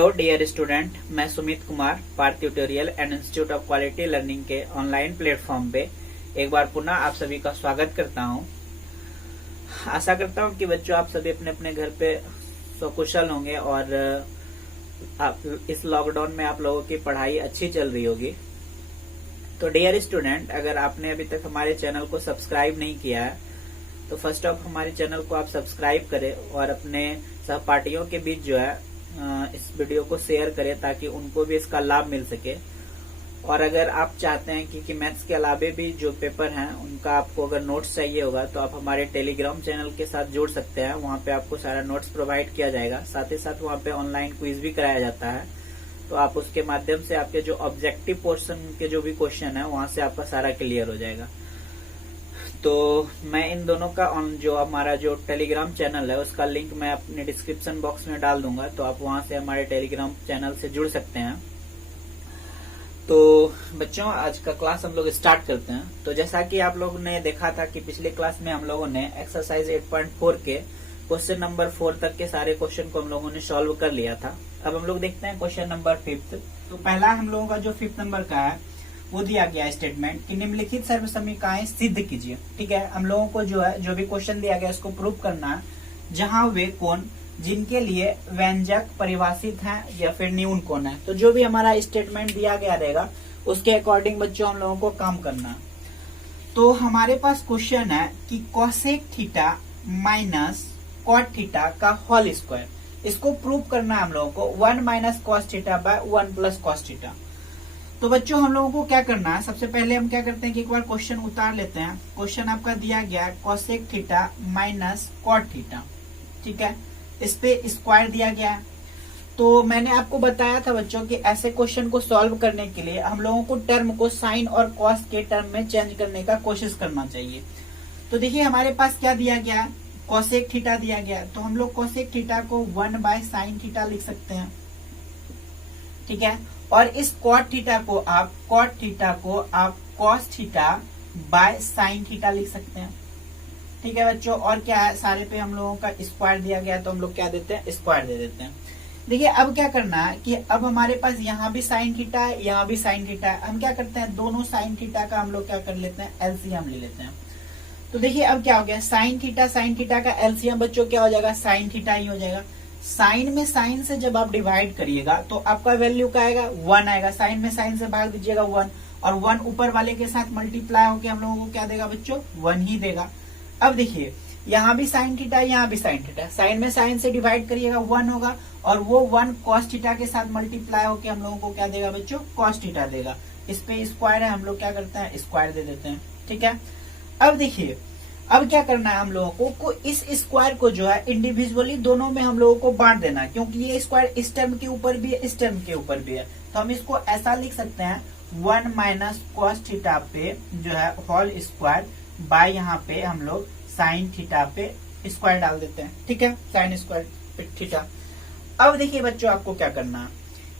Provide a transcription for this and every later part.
Hello dear student, मैं Sumit Kumar Parth tutorial and institute of quality learning के online platform पे एक बार पुनः आप सभी का स्वागत करता हूं। आशा करता हूं कि बच्चों आप सभी अपने अपने घर पे सकुशल होंगे और आप इस लॉकडाउन में आप लोगों की पढ़ाई अच्छी चल रही होगी। तो डियर स्टूडेंट, अगर आपने अभी तक हमारे चैनल को सब्सक्राइब नहीं किया है तो फर्स्ट ऑफ हमारे चैनल को आप सब्सक्राइब करें और अपने सहपाठियों के बीच जो है इस वीडियो को शेयर करें ताकि उनको भी इसका लाभ मिल सके। और अगर आप चाहते हैं कि मैथ्स के अलावे भी जो पेपर हैं उनका आपको अगर नोट्स चाहिए होगा तो आप हमारे टेलीग्राम चैनल के साथ जुड़ सकते हैं। वहां पे आपको सारा नोट्स प्रोवाइड किया जाएगा, साथ ही साथ वहां पे ऑनलाइन क्विज भी कराया जाता है। तो आप उसके माध्यम से आपके जो ऑब्जेक्टिव पोर्शन के जो भी क्वेश्चन है वहां से आपका सारा क्लियर हो जाएगा। तो मैं इन दोनों का जो हमारा जो टेलीग्राम चैनल है उसका लिंक मैं अपने डिस्क्रिप्शन बॉक्स में डाल दूंगा, तो आप वहां से हमारे टेलीग्राम चैनल से जुड़ सकते हैं। तो बच्चों, आज का क्लास हम लोग स्टार्ट करते हैं। तो जैसा कि आप लोगों ने देखा था कि पिछले क्लास में हम लोगों ने एक्सरसाइज 8.4 के क्वेश्चन नंबर 4 तक के सारे क्वेश्चन को हम लोगों ने सॉल्व कर लिया था। अब हम लोग देखते हैं क्वेश्चन नंबर 5। तो पहला हम लोगों का जो 5 नंबर का है वो दिया गया स्टेटमेंट कि निम्नलिखित सर्व समीकरणें सिद्ध कीजिए। ठीक है, हम लोगों को जो है जो भी क्वेश्चन दिया गया उसको प्रूव करना है जहां वे कोण जिनके लिए व्यंजक परिभाषित हैं या फिर न्यून कोण है। तो जो भी हमारा स्टेटमेंट दिया गया रहेगा उसके अकॉर्डिंग बच्चों हम लोगों को काम करना है। तो हमारे पास क्वेश्चन है कि cosec theta minus cot theta का होल स्क्वायर, इसको प्रूव करना है हम लोगों को 1 माइनस cos theta by 1 plus cos theta. तो बच्चों हम लोगों को क्या करना है, सबसे पहले हम क्या करते हैं कि एक बार क्वेश्चन उतार लेते हैं। क्वेश्चन आपका दिया गया है cosec theta minus cot theta, ठीक है, इस पे स्क्वायर दिया गया है। तो मैंने आपको बताया था बच्चों कि ऐसे क्वेश्चन को सॉल्व करने के लिए हम लोगों को टर्म को साइन और कॉस के टर्म में चेंज करने का कोशिश करना चाहिए। तो देखिए हमारे पास क्या दिया गया, कोसेक थीटा दिया गया, तो हम लोग कोसेक थीटा को 1 बाय साइन थीटा लिख सकते हैं, ठीक है। और इस कॉट थीटा को आप cos theta by sine theta लिख सकते हैं, ठीक है बच्चों। और क्या है, सारे पे हम लोगों का स्क्वायर दिया गया है तो हम लोग क्या देते हैं, स्क्वायर दे देते हैं। देखिए अब क्या करना है कि अब हमारे पास यहाँ भी साइन थीटा है, यहाँ भी साइन थीटा है। हम क्या करते हैं, दोनों साइन थीटा का हम लोग क्या कर लेते हैं, एलसीएम ले लेते हैं। तो देखिए अब क्या हो गया, साइन थीटा का एलसीएम बच्चों क्या हो जाएगा, साइन थीटा ही हो जाएगा। साइन में साइन से जब आप डिवाइड करिएगा तो आपका वैल्यू क्या आएगा, 1 आएगा। साइन में साइन से भाग दीजिएगा 1, और 1 ऊपर वाले के साथ मल्टीप्लाई होकर हम लोगों को क्या देगा बच्चों, 1 ही देगा। अब देखिए यहाँ भी साइन थीटा, यहाँ भी साइन थीटा, साइन में साइन से डिवाइड करिएगा 1 होगा, और वो 1 कॉस थीटा के साथ मल्टीप्लाई होकर हम लोगों को क्या देगा बच्चों, कॉस थीटा देगा। इस पे स्क्वायर है, हम लोग क्या करते हैं, स्क्वायर दे देते हैं, ठीक है। अब देखिए अब क्या करना है हम लोगों को इस स्क्वायर को जो है इंडिविजुअली दोनों में हम लोगों को बांट देना है, क्योंकि ये स्क्वायर इस टर्म के ऊपर भी है, इस टर्म के ऊपर भी है। तो हम इसको ऐसा लिख सकते हैं 1 माइनस कॉस थीटा पे जो है होल स्क्वायर बाय यहाँ पे हम लोग साइन थीटा पे स्क्वायर डाल देते हैं, ठीक है, साइन स्क्वायर पे थीटा। अब देखिए बच्चों आपको क्या करना है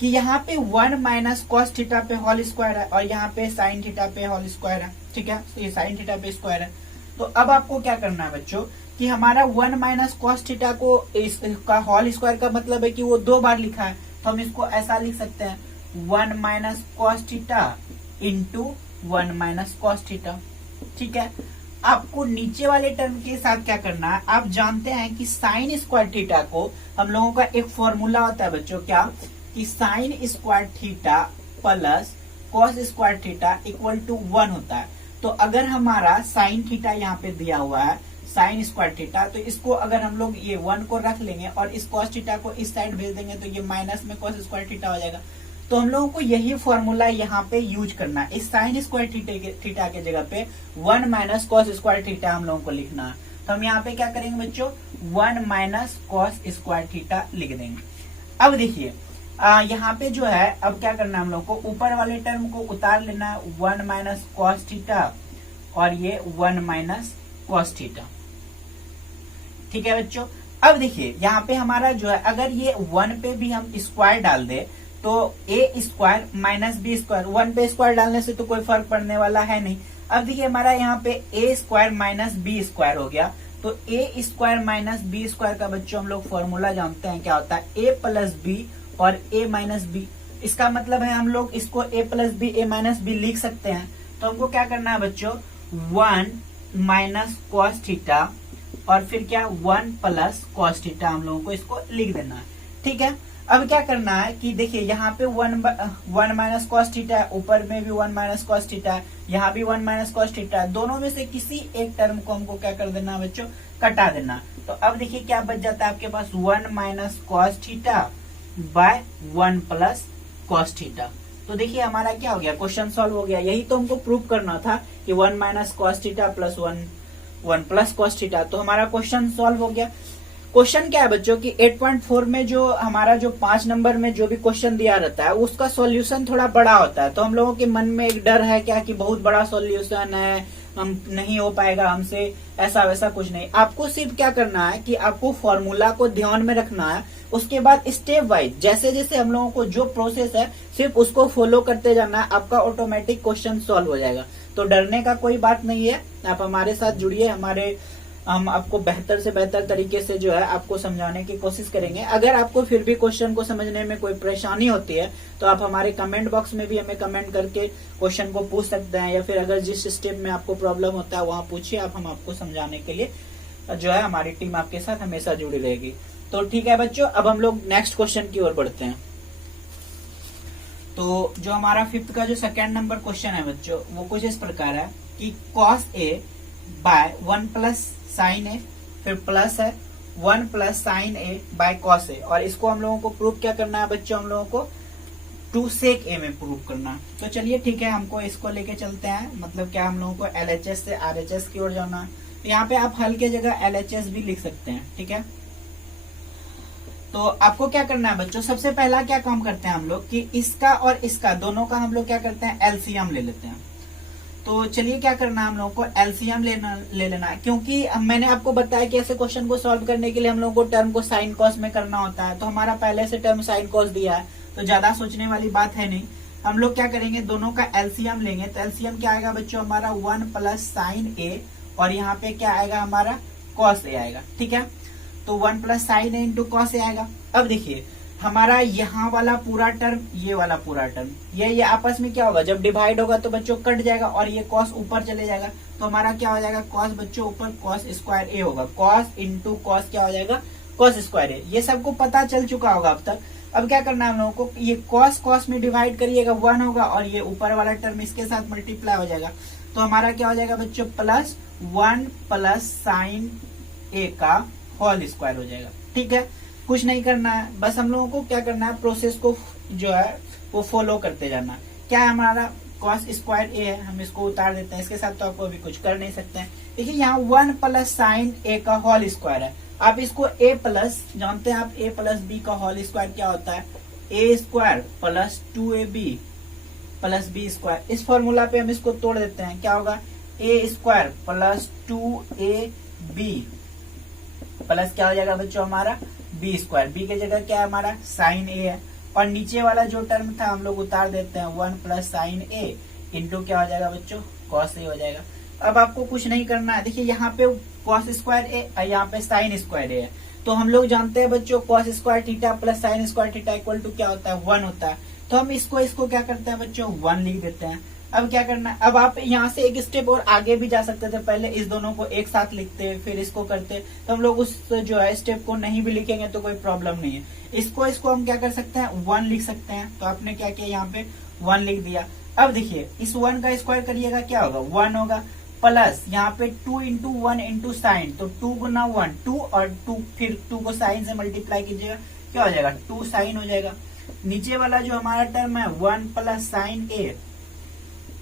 कि यहाँ पे 1 माइनस कॉस थीटा पे होल स्क्वायर है और यहाँ पे साइन थीटा पे होल स्क्वायर है, ठीक है, तो ये साइन थीटा पे स्क्वायर है। तो अब आपको क्या करना है बच्चों कि हमारा 1 माइनस कॉस थीटा को इसका होल स्क्वायर का मतलब है कि वो 2 बार लिखा है, तो हम इसको ऐसा लिख सकते हैं 1 माइनस कॉस थीटा इंटू 1 माइनस कॉस थीटा, ठीक है। आपको नीचे वाले टर्म के साथ क्या करना है, आप जानते हैं कि साइन स्क्वायर थीटा को हम लोगों का एक फॉर्मूला होता है बच्चों, क्या कि sine square theta plus cos square theta equal to 1 होता है। तो अगर हमारा साइन थीटा यहाँ पे दिया हुआ है साइन स्क्वायर थीटा, तो इसको अगर हम लोग ये 1 को रख लेंगे और इस कॉस थीटा को इस साइड भेज देंगे तो ये माइनस में कॉस स्क्वायर थीटा हो जाएगा। तो हम लोगों को यही फॉर्मूला यहाँ पे यूज करना है, इस साइन स्क्वायर थीटा के जगह पे 1 माइनस कॉस स्क्वायर थीटा हम लोगों को लिखना है। तो हम यहाँ पे क्या करेंगे बच्चों, 1 माइनस कॉस स्क्वायर थीटा लिख देंगे। अब देखिए यहाँ पे जो है अब क्या करना है हम लोग को, ऊपर वाले टर्म को उतार लेना है 1 माइनस कॉस थीटा और ये 1 माइनस कॉस थीटा, ठीक है बच्चों। अब देखिए यहाँ पे हमारा जो है अगर ये 1 पे भी हम स्क्वायर डाल दे तो a square minus B square, 1 पे स्क्वायर डालने से तो कोई फर्क पड़ने वाला है नहीं। अब देखिए हमारा यहाँ पे a square minus B square हो गया, तो a square minus B square का बच्चों हम लोग फॉर्मूला जानते हैं क्या होता है, a प्लस बी और a माइनस बी। इसका मतलब है हम लोग इसको a plus B a minus B लिख सकते हैं। तो हमको क्या करना है बच्चों, 1 माइनस कॉस थीटा और फिर क्या 1 प्लस कॉस थीटा हम लोगों को इसको लिख देना है। ठीक है, अब क्या करना है कि देखिए यहाँ पे 1 माइनस कॉस थीटा है, ऊपर में भी 1 माइनस कॉस थीटा है, यहाँ भी 1 माइनस कॉस थीटा है। दोनों में से किसी एक टर्म को हमको क्या कर देना बच्चों, कटा देना। तो अब देखिए क्या बच जाता है आपके पास, 1 माइनस cos theta by 1 plus cos theta. तो देखिए हमारा क्या हो गया, क्वेश्चन सॉल्व हो गया। यही तो हमको प्रूव करना था कि 1 माइनस cos theta plus 1 plus cos theta. तो हमारा क्वेश्चन सॉल्व हो गया। क्वेश्चन क्या है बच्चों कि 8.4 में जो हमारा जो 5 नंबर में जो भी क्वेश्चन दिया रहता है उसका सॉल्यूशन थोड़ा बड़ा होता है। तो हम लोगों के मन में एक डर है क्या कि बहुत बड़ा सॉल्यूशन है, हम नहीं हो पाएगा हमसे, ऐसा वैसा कुछ नहीं। आपको सिर्फ क्या करना है कि आपको फॉर्मूला को ध्यान में रखना है, उसके बाद स्टेप वाइज जैसे जैसे हम लोगों को जो प्रोसेस है सिर्फ उसको फॉलो करते जाना है, आपका ऑटोमेटिक क्वेश्चन सॉल्व हो जाएगा। तो डरने का कोई बात नहीं है, आप हमारे साथ जुड़िए, हम आपको बेहतर से बेहतर तरीके से जो है आपको समझाने की कोशिश करेंगे। अगर आपको फिर भी क्वेश्चन को समझने में कोई परेशानी होती है तो आप हमारे कमेंट बॉक्स में भी हमें कमेंट करके क्वेश्चन को पूछ सकते हैं, या फिर अगर जिस स्टेप में आपको प्रॉब्लम होता है वहां पूछिए, हम आपको समझाने के लिए जो है हमारी टीम आपके साथ हमेशा जुड़ी रहेगी। तो ठीक है बच्चों, अब हम लोग नेक्स्ट क्वेश्चन की ओर बढ़ते हैं। तो जो हमारा 5th का जो सेकेंड नंबर क्वेश्चन है बच्चों, वो कुछ इस प्रकार है कि cos a by 1 plus sine A, फिर प्लस है 1 plus sine A by cos A, और इसको हम लोगों को प्रूव क्या करना है बच्चों, हम लोगों को 2 सेक ए में प्रूव करना है। तो चलिए ठीक है, हमको इसको लेके चलते हैं, मतलब क्या हम लोगों को LHS से RHS की ओर जाना है। तो यहाँ पे आप हल के जगह LHS भी लिख सकते हैं। ठीक है, तो आपको क्या करना है बच्चों, सबसे पहला क्या काम करते हैं हम लोग कि इसका और इसका दोनों का हम लोग क्या करते हैं, एलसीएम ले लेते हैं। तो चलिए क्या करना है हम लोगों को, एलसीएम ले लेना है, क्योंकि मैंने आपको बताया कि ऐसे क्वेश्चन को सॉल्व करने के लिए हम लोगों को टर्म को साइन कॉस में करना होता है। तो हमारा पहले से टर्म साइन कॉस दिया है, तो ज्यादा सोचने वाली बात है नहीं। हम लोग क्या करेंगे, दोनों का एलसीएम लेंगे। तो एलसीएम क्या आएगा बच्चों हमारा, 1 प्लस साइन ए, और यहाँ पे क्या आएगा हमारा कॉस ए आएगा। ठीक है, तो 1 plus sine A into cos A आएगा। अब देखिए हमारा यहाँ वाला पूरा टर्म, ये वाला पूरा टर्म, ये आपस में क्या होगा, जब डिवाइड होगा तो बच्चों कट जाएगा और ये कॉस ऊपर चले जाएगा। तो हमारा क्या हो जाएगा, कॉस बच्चों ऊपर कॉस स्क्वायर ए होगा, कॉस इंटू कॉस क्या हो जाएगा, कॉस स्क्वायर ए। ये सबको पता चल चुका होगा अब तक। अब क्या करना है हम लोगों को, ये कॉस कॉस में डिवाइड करिएगा 1 होगा, और ये ऊपर वाला टर्म इसके साथ मल्टीप्लाई हो जाएगा। तो हमारा क्या हो जाएगा बच्चों, प्लस 1 प्लस साइन ए का होल स्क्वायर हो जाएगा। ठीक है, कुछ नहीं करना है, बस हम लोगों को क्या करना है, प्रोसेस को जो है वो फॉलो करते जाना है। क्या है हमारा कॉस स्क्वायर ए है, हम इसको उतार देते हैं, इसके साथ तो आपको अभी कुछ कर नहीं सकते हैं। देखिए यहाँ 1 प्लस साइन ए का होल स्क्वायर है, आप इसको ए प्लस, जानते हैं आप ए प्लस बी का होल स्क्वायर क्या होता है, A square plus 2ab plus B square. इस फॉर्मूला पे हम इसको तोड़ देते हैं, क्या होगा, ए स्क्वायर प्लस 2ab प्लस क्या हो जाएगा बच्चों हमारा बी स्क्वायर। बी के जगह क्या है हमारा साइन ए है, और नीचे वाला जो टर्म था हम लोग उतार देते हैं, 1 प्लस साइन ए इंटू क्या हो जाएगा बच्चों, कॉस ए हो जाएगा। अब आपको कुछ नहीं करना है, देखिए यहाँ पे कॉस स्क्वायर ए और यहाँ पे साइन स्क्वायर ए है। तो हम लोग जानते हैं बच्चों cos square theta plus sine square theta equal to क्या होता है, 1 होता है। तो हम इसको क्या करते हैं बच्चों, 1 लिख देते हैं। अब क्या करना है, अब आप यहाँ से एक स्टेप और आगे भी जा सकते थे, पहले इस दोनों को एक साथ लिखते फिर इसको करते। तो हम लोग उस जो है स्टेप को नहीं भी लिखेंगे तो कोई प्रॉब्लम नहीं है। इसको हम क्या कर सकते हैं, 1 लिख सकते हैं। तो आपने क्या किया, यहाँ पे 1 लिख दिया। अब देखिए इस 1 का स्क्वायर करिएगा, क्या होगा, 1 होगा, प्लस यहाँ पे 2 इंटू 1 इंटू साइन, तो 2 गुना 1 2, और 2 फिर 2 को साइन से मल्टीप्लाई कीजिएगा, क्या हो जाएगा, 2 साइन हो जाएगा। नीचे वाला जो हमारा टर्म है 1 plus sine A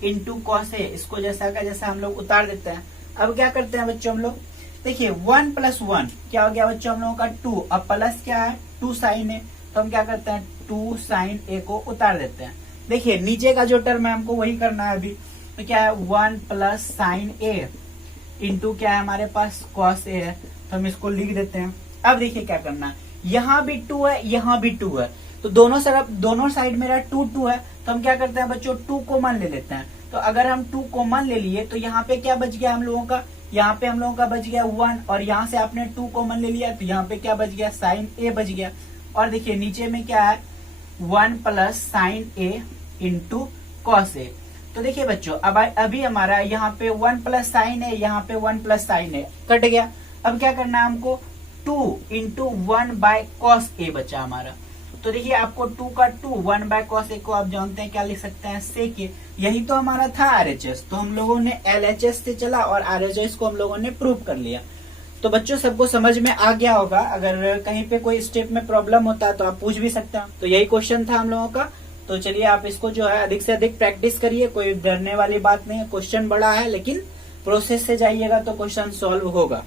into cos A, इसको जैसा का जैसा हम लोग उतार देते हैं। अब क्या करते हैं बच्चों हम लोग, देखिए 1 प्लस 1 क्या हो गया बच्चों हम लोगों का 2, अब प्लस क्या है 2 साइन ए, तो हम क्या करते हैं 2 साइन ए को उतार देते हैं। देखिए नीचे का जो टर्म है हमको वही करना है अभी, तो क्या है 1 प्लस साइन ए इंटू क्या है हमारे पास कॉस ए है, तो हम इसको लिख देते हैं। अब देखिए क्या करना है, यहाँ भी 2 है यहाँ भी 2 है, तो दोनों साइड मेरा 2 2 है। तो हम क्या करते हैं बच्चों 2 कॉमन ले लेते हैं। तो अगर हम 2 कॉमन ले लिए तो यहाँ पे क्या बच गया हम लोगों का, यहाँ पे हम लोगों का बच गया 1, और यहाँ से आपने 2 कॉमन ले लिया तो यहाँ पे क्या बच गया, साइन ए बच गया। और देखिए नीचे में क्या है, 1 plus sine A into cos A. तो देखिए बच्चों, अब अभी हमारा यहाँ पे 1 प्लस साइन है, यहाँ पे 1 प्लस साइन है, कट गया। अब क्या करना है हमको, 2 इंटू 1 बाय कॉस ए बचा हमारा। तो देखिए आपको 2 का 2, 1 बाय कॉस ए को आप जानते हैं क्या लिख सकते हैं, सेक ए। यही तो हमारा था आरएचएस, तो हम लोगों ने एलएचएस से चला और आरएचएस को हम लोगों ने प्रूव कर लिया। तो बच्चों सबको समझ में आ गया होगा। अगर कहीं पे कोई स्टेप में प्रॉब्लम होता है तो आप पूछ भी सकते हैं। तो यही क्वेश्चन था हम लोगों का। तो चलिए आप इसको जो है अधिक से अधिक प्रैक्टिस करिए, कोई डरने वाली बात नहीं है। क्वेश्चन बड़ा है लेकिन प्रोसेस से जाइएगा तो क्वेश्चन सॉल्व होगा।